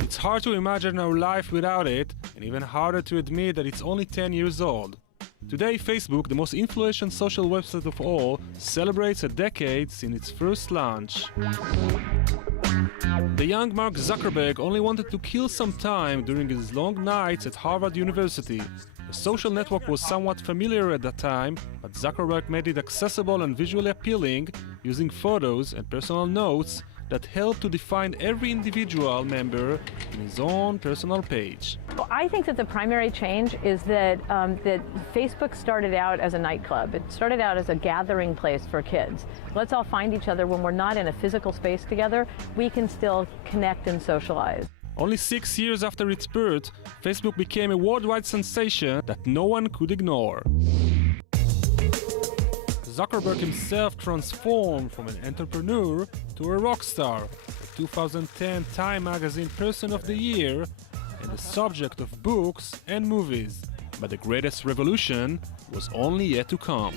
It's hard to imagine our life without it, and even harder to admit that it's only 10 years old. Today, Facebook, the most influential social website of all, celebrates a decade since its first launch. The young Mark Zuckerberg only wanted to kill some time during his long nights at Harvard University. The social network was somewhat familiar at that time, but Zuckerberg made it accessible and visually appealing, using photos and personal notes that helped to define every individual member in his own personal page. Well, I think that the primary change is that Facebook started out as a nightclub. It started out as a gathering place for kids. Let's all find each other when we're not in a physical space together. We can still connect and socialize. Only 6 years after its birth, Facebook became a worldwide sensation that no one could ignore. Zuckerberg himself transformed from an entrepreneur to a rock star, the 2010 Time Magazine Person of the Year, and the subject of books and movies. But the greatest revolution was only yet to come.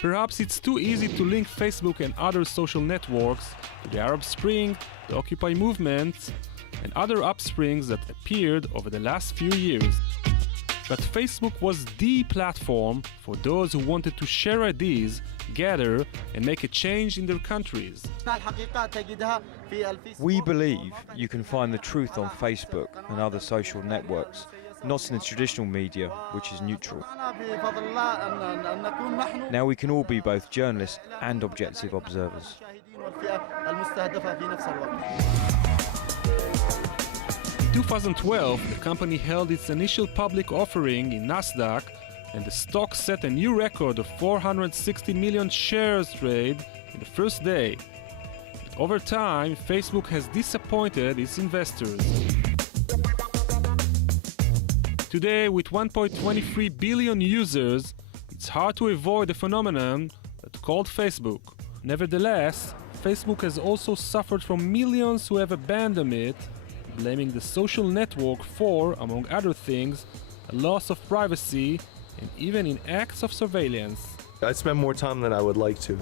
Perhaps it's too easy to link Facebook and other social networks to the Arab Spring, the Occupy movement, and other upsprings that appeared over the last few years. But Facebook was the platform for those who wanted to share ideas, gather, and make a change in their countries. We believe you can find the truth on Facebook and other social networks, not in the traditional media, which is neutral. Now we can all be both journalists and objective observers. In 2012, the company held its initial public offering in Nasdaq, and the stock set a new record of 460 million shares trade in the first day. But over time, Facebook has disappointed its investors. Today, with 1.23 billion users, it's hard to avoid the phenomenon that's called Facebook. Nevertheless, Facebook has also suffered from millions who have abandoned it, blaming the social network for, among other things, a loss of privacy and even in acts of surveillance. I spend more time than I would like to.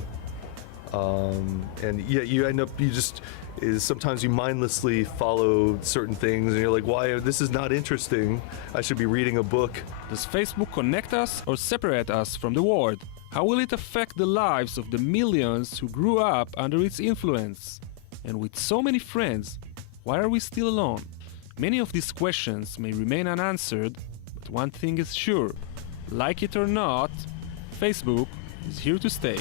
And yeah, sometimes you mindlessly follow certain things and you're like, why, this is not interesting. I should be reading a book. Does Facebook connect us or separate us from the world? How will it affect the lives of the millions who grew up under its influence? And with so many friends, why are we still alone? Many of these questions may remain unanswered, but one thing is sure, like it or not, Facebook is here to stay.